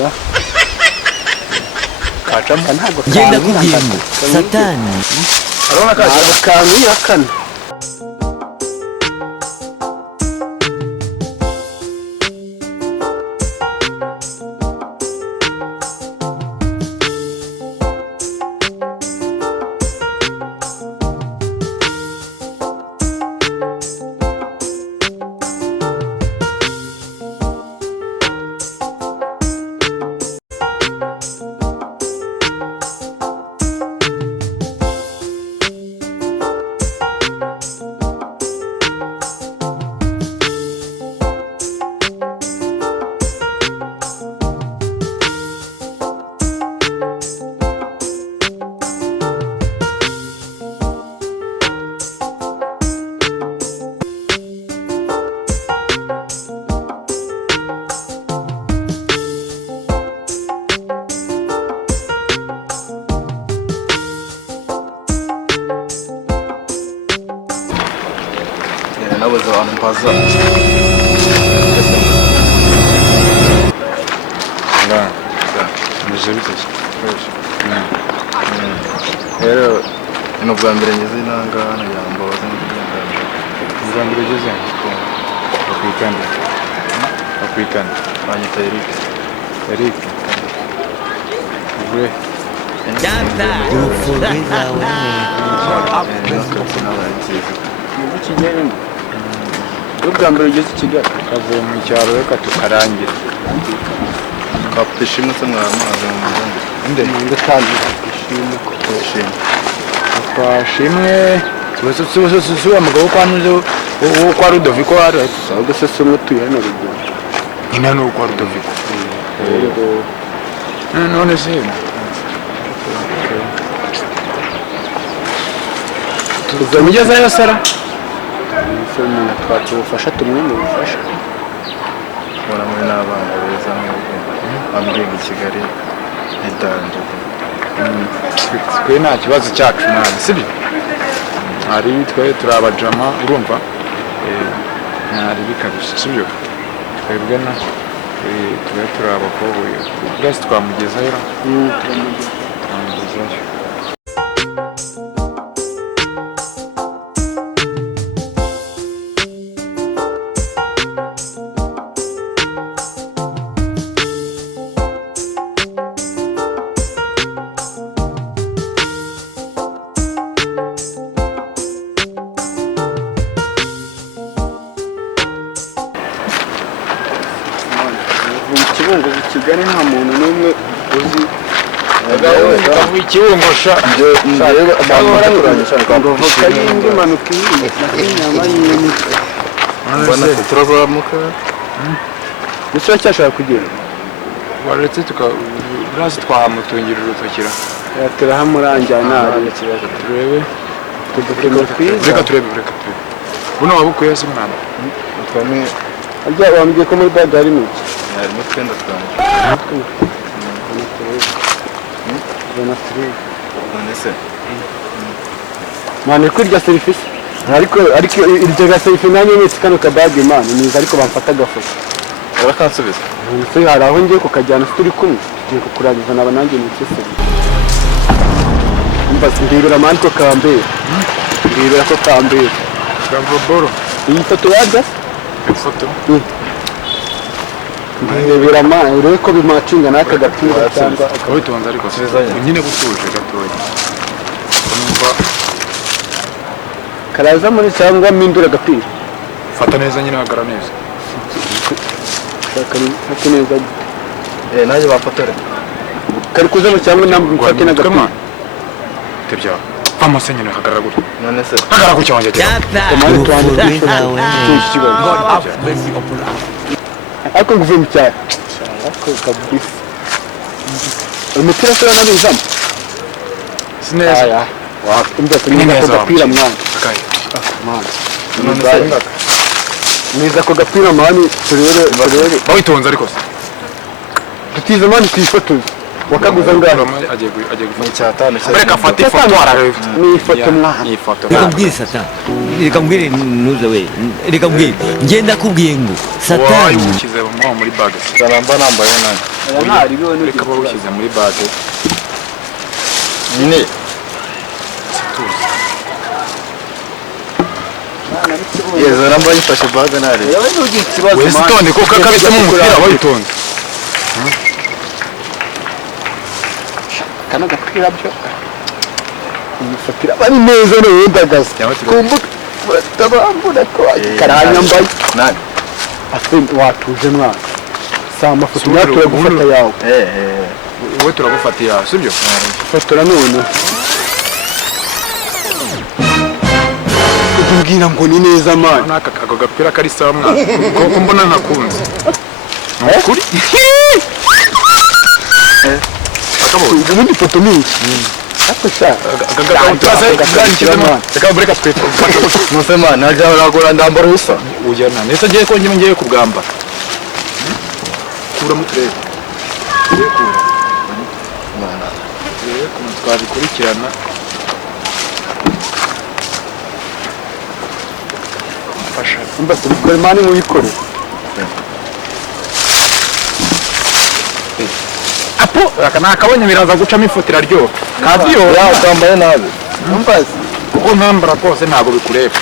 Ya. Kacamo. Genda kubwira ngo Satani Arona kacamo. Kangira kane. Nabuze abantu mpaza. Là, j'ai vu ça. Rero ino bwa mbere ngeze inanga na yambo bazengiyanga. Bwa mbere ngeze African. Banyita Eric. Eric. Vrai. urupfu rwizawe Ubwa mbere ugeze i Kigali. Kavuye mu cyaro reka tukarangira. Kapte shimwe se mwamaze mu Burundi. Inde Ndatangira ishimwe ko Shimwe. twashimwe tuba mugabo kwa nuzo wo kwa Rudoviko ari ahubwo se somwe tuyana ruguru. ina no kwa Rudoviko. None se tuzamugezayo sara Umuntu twatufasha tumwe mu bufasha. Mbona muri n'abana beza nk'uko bambwiye ngo Kigali ntidanje. twe nta kibazo cyacu nani sibyo hari twe turabajama urumva ntari bikabisha sibyo twebwe na twe turabakoboye bwese twamugezayo twamugezayo Kibungo i Kigali nta muntu n'umwe uzi. ikibungosha Voka y'indi manuka iyi inyama y'indi. Mbona turazamuka. Gusa cyashaka kugenda. waretse urazi twahamutungira urutokira Yatera hamuranjyana ari Ikibazo turebe tudukemo twiza. reka turebe buno wabukuye se mwana twame Ajya wambwiye ko muri bag harimo iki? harimo twenda twanje. None se Mane kurya service. Ariko iryo ga service nanjye ni kano ka bag man niza ariko bamfata gafoto. arakansubiza. Nse hari aho ngiye kukajyana turi kumwe. Tugiye kukurangiza naba nanjye mu cyese. Mbas ndibera man ko kambe. Ndibera ko kambe. Gavoboro Iyi foto yaje? ifoto Ndibera man ureko ko bimacinga naka gapira cyangwa akabitonza ariko nyine gutuje gatoya numva karaza muri cyangwa mindura gapira. fata neza nyine hagara neza Shaka neza. Nanjye bafotore. Kari kuza mu cyangwa namfate na gapira. tebya vamos nyine hagara gutya None se hagara gutya wanjye urupfu rwizawe Ariko nguvuye mu cyaro. Ariko kabisa. Umupira se wanabizamo. sineza Imbya kuri ko gapira mwana. akaye Mwana. none se Niza ko gapira mwana turere. bawitonza ariko se Tutize mwana kwifotoza. wakaguza ngaho agiye ni gufata icyatanu reka afate ifoto ararebe ni ifoto mwana iyi foto reka mbwire satani reka mbwire ntuze we reka mbwire ngenda kubwiye ngo satani ushyize muri bage nzaba nambaye nanjye ntari biwe reka aba ushyize muri bage nyine yezo nambaye ifashe bage nari yewe ntugire ikibazo wese itonde kuko akabitsemo umupira wayitonze kana gapira byo ifatira bari neza no yendagaza kumbuka tabambura ko karanyambaye nani afite watuje mwana sa amafoto yatura gufata yawe wowe turagufatira sibyo fotora none kumbwira ngo ni neza man naka ako gapira kari samwa kuko mbona nkakunze kuri ubundi foto ni iki ako sha reka twite musema najya uragura ndambara ubusa ujyana ndetse agiye ko ngiye kubwambara kura muturebe twabikurikirana fasha mba tubikore mani mubikore apo aka nakabonye biraza gucamo ifoto iraryoha kabyo utambaye nabi mbazi uko ntambara kose ntago bikureba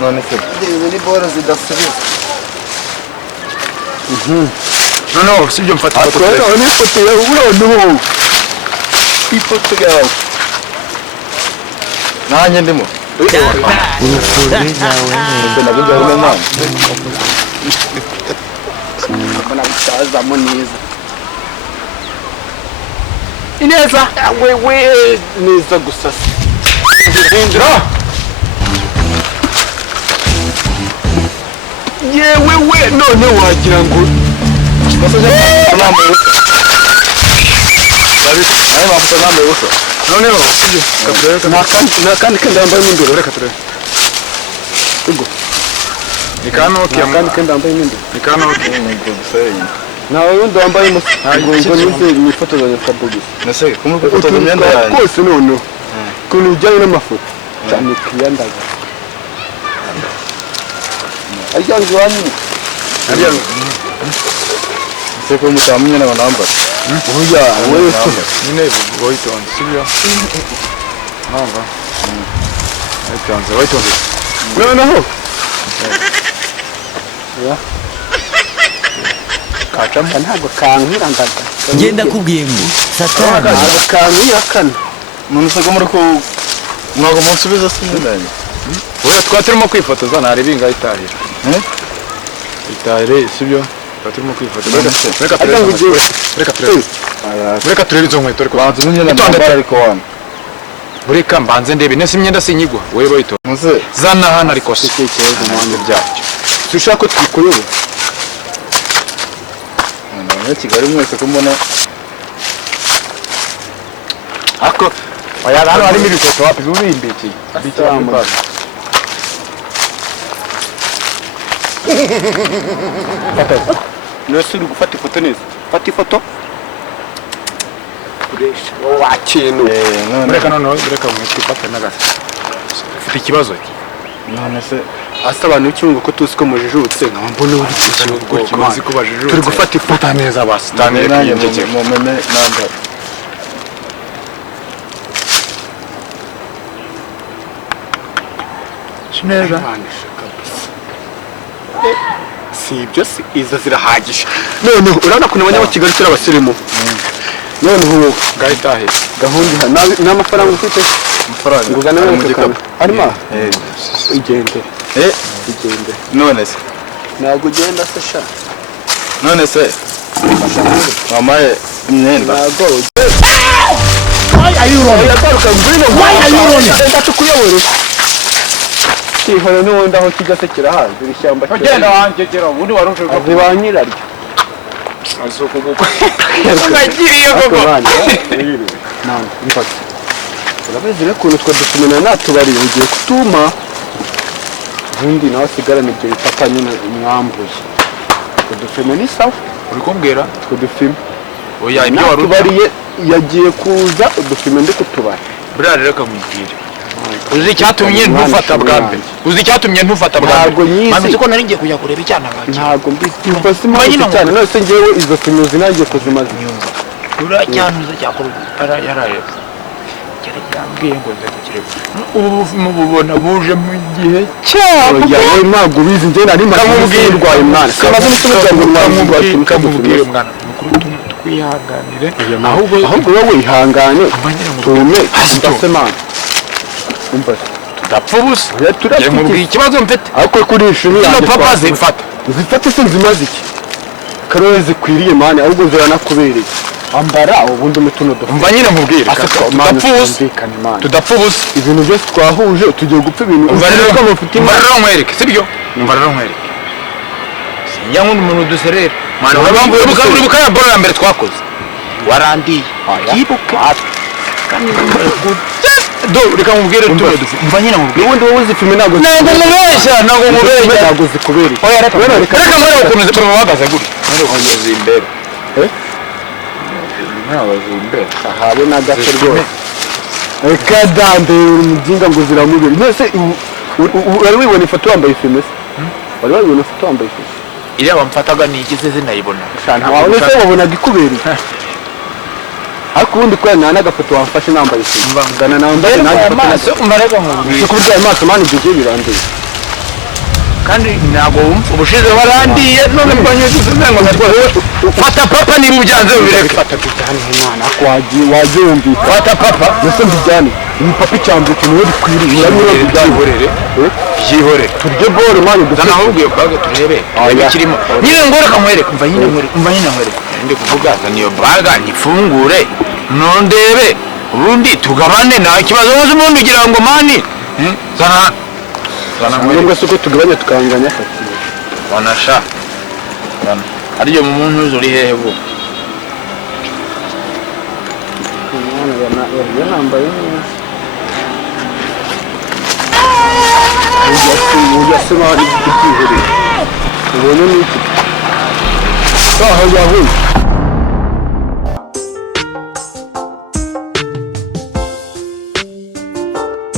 none se izi ni boro zidasubiza noneho sibyo mfata ifoto akwera ni foto yawe uburondo ifoto yawe nanjye ndimo urupfu rwizawe nabyo byarimo mwana mbona bitazamo neza ineza wewe neza gusa ndindira yewe we none wagira ngo nambaye ubusa nawe bamuta nambaye ubusa noneho sibyo katurebe nakandi kandi yambaye imbere reka turebe ubwo ni kanoki nakandi kandi yambaye imbere ni kanoki nawe wundi wambaye musa ngo nize nifotoza kabugisi nase kumwe kufotoza imyenda yanjye kose noneho kuntu ujyanye n'amafoto cyane kiyandaga ajyanze wanyine ariya se ko mutamenye n'aba nambara oya wewe nyine wayitonze sibyo namba wayitonze noneho ya kacamo ntabwo kankira ndaga ngenda kubwiye ngo satani ntabwo kankira kana none se ko muri ko ntabwo munsubiza se imyenda yanjye oya twaba turimo kwifotoza ntareba inga itahira itahire sibyo twaba turimo kwifotoza reka turebe izo nkweto ariko banza imyenda nambara ariko wana bureka mbanze ndebe nese imyenda sinyigwa wowe bayito nuse zana hano ariko se ikibazo mpande byacyo dushaka ko twikuyoba muri Kigali mwese ko mbona ako oya hano harimo ibikoto wapi ubimbikiye nese uri gufata ifoto neza fata ifoto kuresha wakintu reka noneho reka mwifate n'agasa ufite ikibazo none se asa abantu cyungo ko tuzi ko mujijutse nkaba mbona uri gutyo bazi ko bajijutse turi gufata ifoto neza basitani nanjye mu meme nambara neza si ibyo si izo zirahagije noneho urabona ko n'abanya Kigali turi abasirimu noneho gahitahe gahunda n'amafaranga ufite amafaranga nguzana mu gikapu arimo igende igende none se ntabwo ugenda se sha none se wambaye imyenda ntabwo why are you running ndatukuyobora kihora n'ubundi aho kijya se kirahazi iri shyamba ugenda wangegera ubundi waruje azi ba nyiraryo azuko guko nagiriye gogo nani mfata urabizi n'ukuntu twa dusumena natubariye ugiye kutuma ubundi nawe asigarana ibyo bifata nyine mwambuye udufime ni sawa uri kumbwira udufime oya ibyo wari natubariye yagiye kuza udufime ndi kutubara buriya rero kamubwire uzi icyatumye ntufata bwa mbere uzi icyatumye ntufata bwa mbere ntabwo nyizi mpamvu ko nari ngiye kujya kureba icyana bake ntabwo mbizi mba simuzi cyane nose ngewe izo fime uzi nagiye kuzimaza nyumva uriya cyanuza cyakora yarareba cyari yambwiye ngo ndakireba ubu mububona buje mu gihe cyabo yawe ntabwo ubizi njye nari maze urwaye mwana kamaze n'usubiza ngo kamubwire mwana mukuru twihanganire ahubwo wowe wihangane tume mbase mana umva tudapfa ubusa turapfa mubwira ikibazo mfite ariko kuri ishuri zino papa zifata se nzimaze iki karore zikwiriye mani ahubwo ziranakubereye ambara ubundi umutuno umva nyine mubwire tudapfa ubusa ibintu byose twahuje tugiye gupfa ibintu umva rero nkwereke sibyo umva rero nkwereke sinjya nkunda umuntu duserera uri bukaya boro ya mbere twakoze warandiye yibuka kandi reka mubwire tuno dufite umva nyine mubwire ubundi wowe uzifime ntabwo zikubereye oya reka mwere ukuntu bahagaze gutya mwere imbere ntabaze imbere habe na gato rwose reka dambe umuginga ngo ziramubiri mbese wari wibona ifoto wambaye ifime se wari wabibona ifoto wambaye ifime iriya bamfataga ni iki se sinayibona ntawe se wabonaga ikubereye ariko ubundi kubera nta n'agafoto wamfashe nambaye ifime ngana nambaye nanjye amaso umbarega nkubwire si kuburyo ayo maso mani ibyo gihe birandiye kandi ntabwo ubushize warandiye none mbanye dusize ngo fata papa niba ubyanze ubireke fata bijyane mwana wagiye wumvise fata papa nese mbijyane ni papa icyambere kintu we bikwiriye byihorere turye bore mani zana ahubwo iyo baga turebe ikirimo nyine ngo reka nkwereke umva nyine nkwereke ndi kuvuga zana iyo baga nyifungure nondebe ubundi tugabane nta kibazo wose umuntu ugira ngo mani zana ngombwa se uko tugabanya tukanganya wanasha ariyo mu muntu uri hehe bo nambaye ujya naho ari ibyihoreye ubonye n'iki aho yahuye